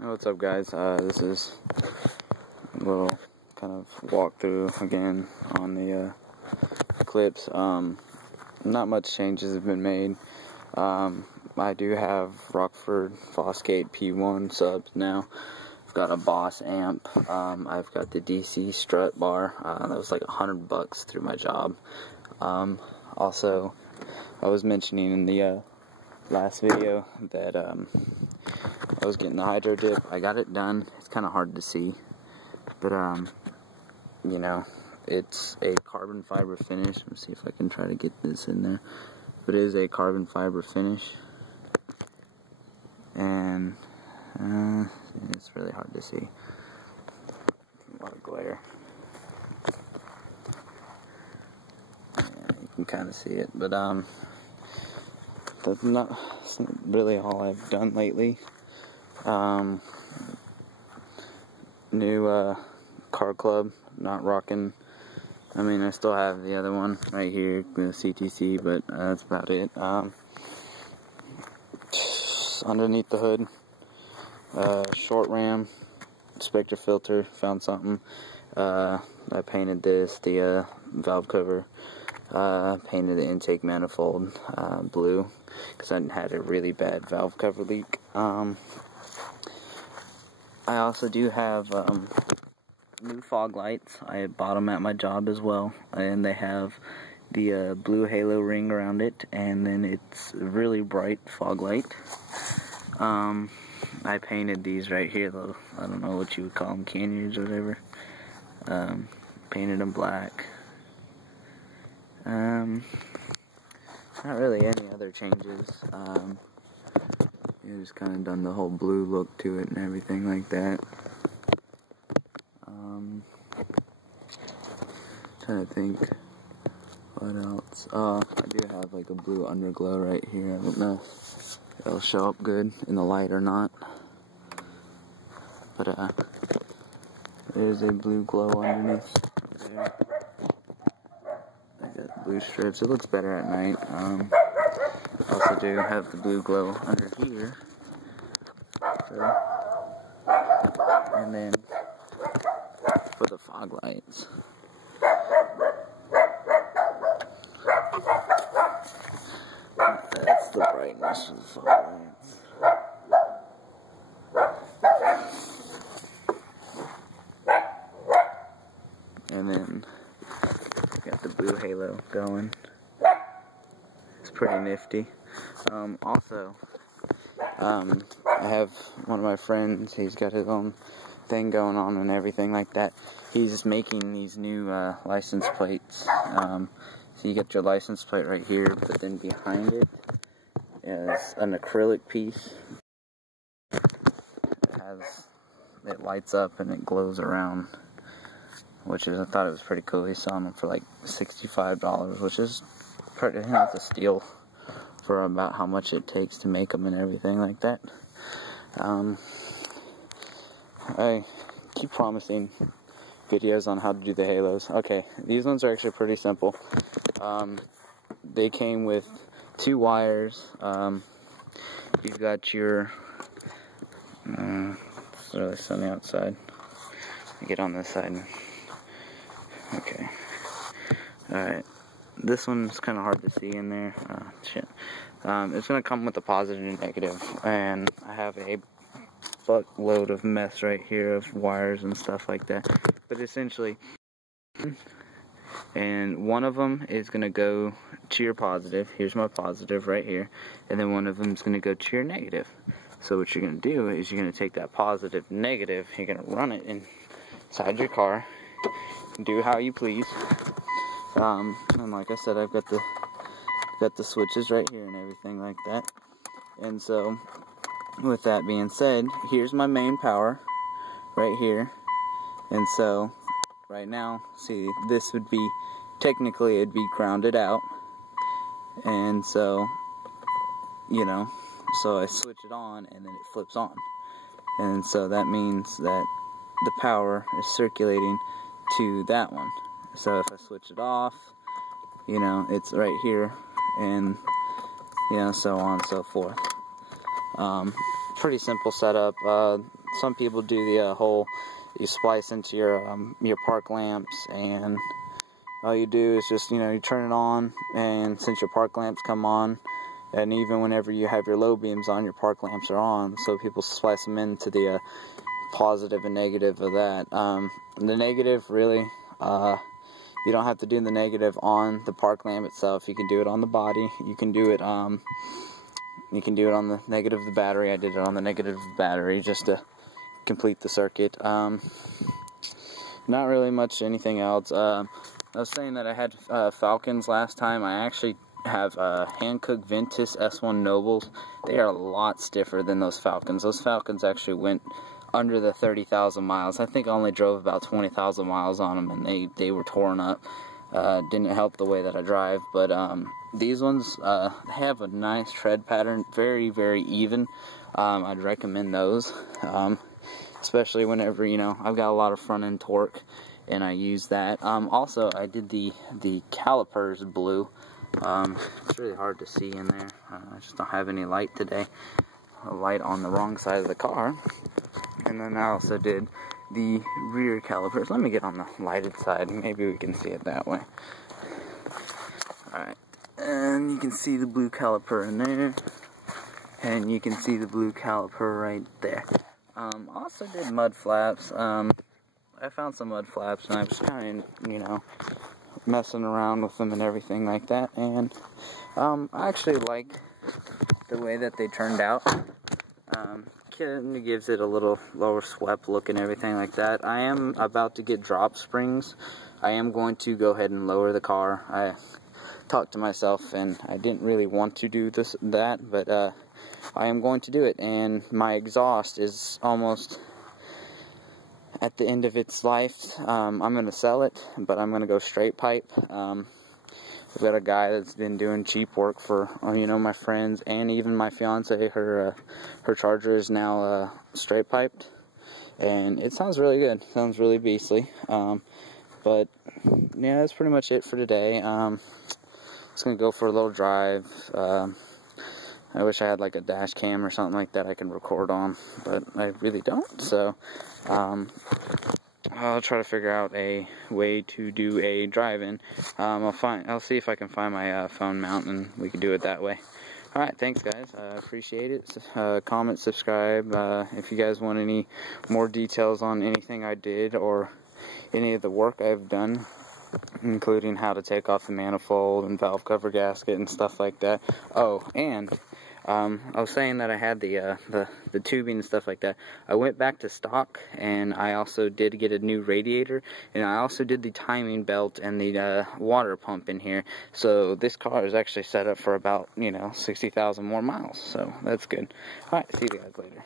What's up, guys? This is a little kind of walkthrough again on the Eclipse. Not much changes have been made. I do have Rockford Fosgate P1 subs now. I've got a Boss amp. I've got the DC strut bar. That was like $100 through my job. Also, I was mentioning in the last video that I was getting the hydro dip. I got it done. It's kind of hard to see, but you know, it's a carbon fiber finish. Let me see if I can try to get this in there. But it is a carbon fiber finish, and it's really hard to see. A lot of glare. Yeah, you can kind of see it, but that's not really all I've done lately. New car club, not rocking. I mean, I still have the other one right here, the CTC, but that's about it. Underneath the hood, short ram, Spectre filter, found something. I painted this, the valve cover. Painted the intake manifold blue because I had a really bad valve cover leak. I also do have new fog lights. I bought them at my job as well, and they have the blue halo ring around it, and then it's a really bright fog light. I painted these right here, though. I don't know what you would call them, canyons or whatever. Painted them black. Not really any other changes. Just kind of done the whole blue look to it and everything like that. Trying to think what else. I do have like a blue underglow right here. I don't know if it'll show up good in the light or not. But there's a blue glow underneath there. I got blue strips. It looks better at night. I also do have the blue glow under here. So, and then for the fog lights, that's the brightness of the fog lights. And then got the blue halo going. It's pretty nifty. Also, I have one of my friends, he's got his own thing going on and everything like that. He's making these new license plates. So you get your license plate right here, but then behind it is an acrylic piece. It lights up and it glows around, which is, I thought it was pretty cool. He's selling them for like $65, which is pretty, it's a steal for about how much it takes to make them and everything like that. I keep promising videos on how to do the halos. Okay, these ones are actually pretty simple. They came with 2 wires. You've got your it's really sunny outside. Get on this side. Okay. Alright. This one's kind of hard to see in there. Shit. It's going to come with a positive and negative. And I have a buttload of mess right here of wires and stuff like that. But essentially, and one of them is going to go to your positive. Here's my positive right here. And then one of them is going to go to your negative. So what you're going to do is you're going to take that positive, negative, you're going to run it inside your car. Do how you please. And like I said, I've got the switches right here and everything like that. And so, with that being said, here's my main power right here. And so, right now, see, this would be, technically it'd be grounded out. And so, you know, so I switch it on and then it flips on. And so that means that the power is circulating to that one. So if I switch it off, you know, it's right here, and you know, so on and so forth. Pretty simple setup. some people do the whole, you splice into your park lamps, and all you do is just, you know, you turn it on, and since your park lamps come on, and even whenever you have your low beams on, your park lamps are on, so people splice them into the positive and negative of that. The negative, really, you don't have to do the negative on the park lamp itself. You can do it on the body. You can do it on the negative of the battery. I did it on the negative of the battery just to complete the circuit. Not really much anything else. I was saying that I had Falcons last time. I actually have Hankook Ventus S1 Nobles. They are a lot stiffer than those Falcons. Those Falcons actually went under the 30,000 miles. I think I only drove about 20,000 miles on them, and they were torn up. Didn't help the way that I drive, but these ones have a nice tread pattern, very, very even. I'd recommend those, especially whenever, you know, I've got a lot of front end torque, and I use that. Also, I did the calipers blue. It's really hard to see in there. I just don't have any light today. A light on the wrong side of the car. And then I also did the rear calipers. Let me get on the lighted side. Maybe we can see it that way. Alright. And you can see the blue caliper in there. And you can see the blue caliper right there. Also did mud flaps. I found some mud flaps, and I was kind of, you know, messing around with them and everything like that. And I actually like the way that they turned out. It gives it a little lower swept look and everything like that. I am about to get drop springs. I am going to go ahead and lower the car. I talked to myself, and I didn't really want to do that, but I am going to do it. And my exhaust is almost at the end of its life. I'm going to sell it, but I'm going to go straight pipe. I've got a guy that's been doing cheap work for, you know, my friends, and even my fiance. Her charger is now straight piped, and it sounds really good. Sounds really beastly. But yeah, that's pretty much it for today. Just gonna go for a little drive. I wish I had like a dash cam or something like that I can record on, but I really don't. So I'll try to figure out a way to do a drive-in. I'll see if I can find my phone mount, and we can do it that way. Alright, thanks guys. Appreciate it. Comment, subscribe. If you guys want any more details on anything I did or any of the work I've done, including how to take off the manifold and valve cover gasket and stuff like that. Oh, and I was saying that I had the tubing and stuff like that. I went back to stock, and I also did get a new radiator, and I also did the timing belt and the water pump in here. So this car is actually set up for about, you know, 60,000 more miles. So that's good. Alright, see you guys later.